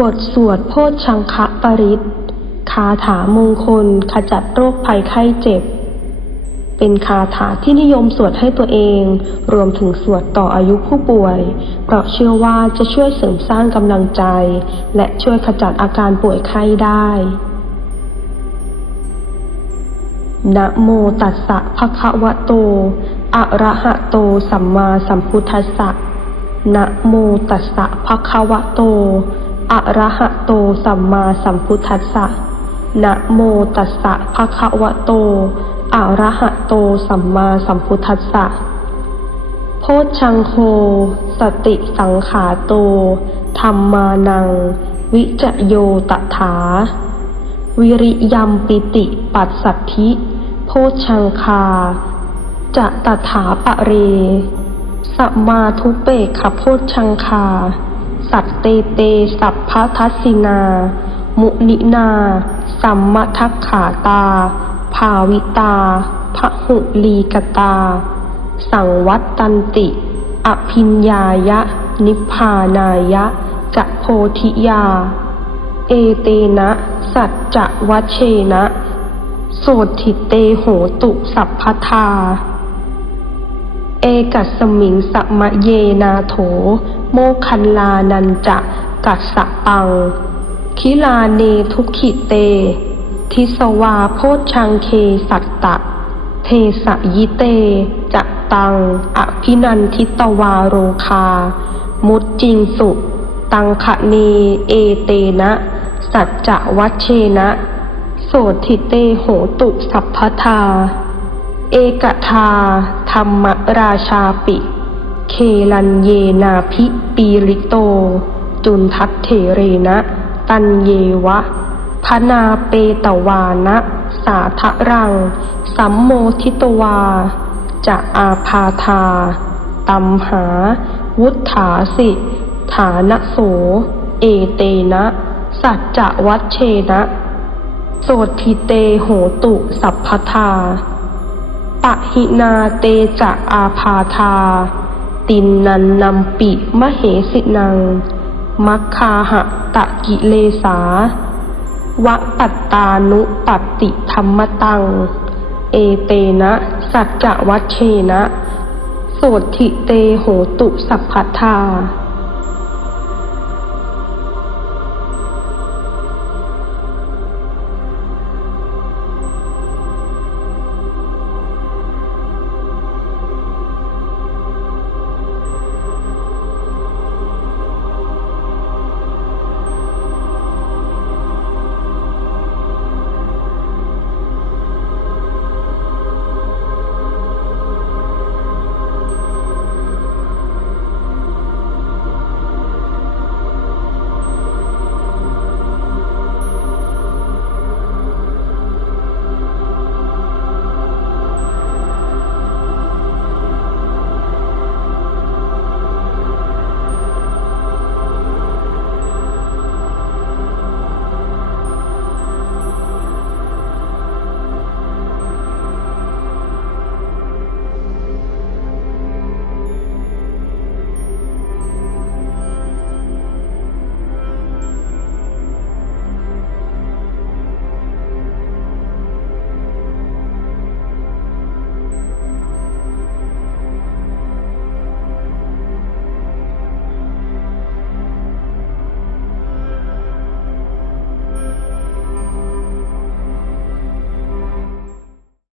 บทสวดโพชชังคะปริตคาถามงคลขจัดโรคภัยไข้เจ็บ เป็นคาถาที่นิยมสวดให้ตัวเอง รวมถึงสวดต่ออายุผู้ป่วย เพราะเชื่อว่าจะช่วยเสริมสร้างกำลังใจ และช่วยขจัดอาการป่วยไข้ได้นะโมตัสสะภะคะวะโต อะระหะโต สัมมาสัมพุทธัสสะนะโมตัสสะภะคะวะโต อะระหะโตสัมมาสัมพุทธัสสะ นะโมตัสสะภะคะวะโต อะระหะโตสัมมาสัมพุทธัสสะ โพชังโค สติสังขาโต ธรรมานัง วิจโยตถา วิริยมปิติปัสสัทธิ โพชังคา จะตถาปะเร สัมมาทุเปขโพชชังคา สัตเตเต สัพพทัสสินา มุนินา สัมมทักขาตา ภาวิตาพหุลีกตา สังวัตตันติ อภิญญายะ นิพพานายะจะโพธิยา เอเตนะ สัจจะวัชเชนะ โสถิเตโหตุสัพพทาเอกัสมิงสัมะเยนาโถ โมคันลานันจะกัสสะปัง คิลาเนทุกขิเต ทิสวาโพชังเคสัตตะ เทสยิเตจะตัง อภินันทิตวาโรคา มุจจิงสุ ตังคะเนเอเตนะ สัจจะวัชเชนะ โสถิเตโหตุสัพพทา เอกทา ธรรมราชาปิ เคลันเยนาพิปีริโต จุนทัตเถเรนะ ตันเยวะพนาเปตวานะสาทะรัง สัมโมทิตวา จะอาพาธาตัมหา วุฒาสิ ฐานโส เอเตนะ สัจจะวัชเชนะโสทิเตโหตุสัพพทาปะหินาเตจะอาพาธา ตินนันนำปิมเหสินัง มัคคาหะตะกิเลสาวะปัตตานุปัตติธรรมตัง เอเตนะ สัจจวัชเชนะ โสติเตโหตุสัพพทา